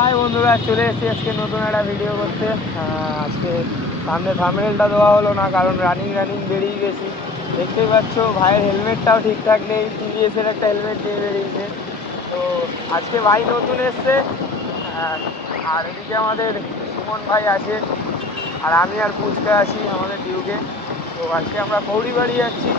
High বন্ধুরা, চলে এসেছি আজকে নতুন একটা ভিডিও করতে। আজকে সামনে থাম্বনেলটা দেওয়া হলো না, কারণ রানিং বেরিয়ে গেছি। দেখতেই পাচ্ছ ভাইয়ের হেলমেটটাও ঠিকঠাক নেই, টিভিএসের একটা হেলমেট নিয়ে বেরিয়েছে। তো আজকে ভাই নতুন এসছে, আর এদিকে আমাদের সুমন ভাই আছে, আর আমি আর পুচকা আছি আমাদের ডিউকে। তো আজকে আমরা কৌড়িবাড়ি যাচ্ছি।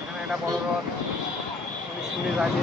এখানে একটা বড় রথ, পুলিশ আছে।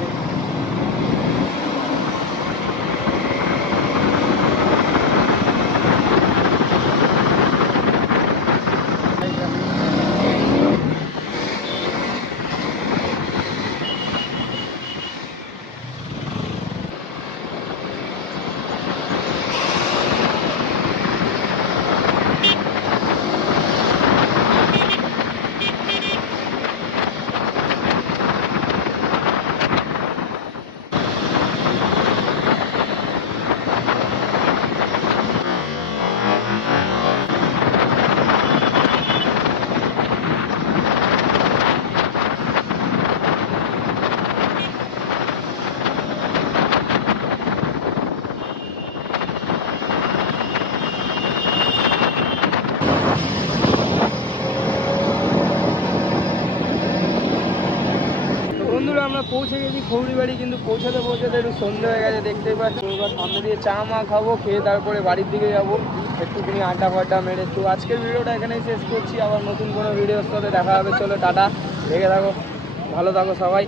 বন্ধুরা, আমরা পৌঁছে গেছি খৌড়িবাড়ি, কিন্তু পৌঁছাতে একটু সন্ধ্যে হয়ে গেছে, দেখতেই পাচ্ছি। এবার সামনে দিয়ে চা মা খাবো, খেয়ে তারপরে বাড়ির দিকে যাবো, একটুখানি আড্ডা ফাড্ডা মেরে। তো আজকের ভিডিওটা এখানেই শেষ করছি, আবার নতুন কোনো ভিডিওর সাথে দেখা হবে। চলো টাটা, দেখে থাকো, ভালো থাকো সবাই।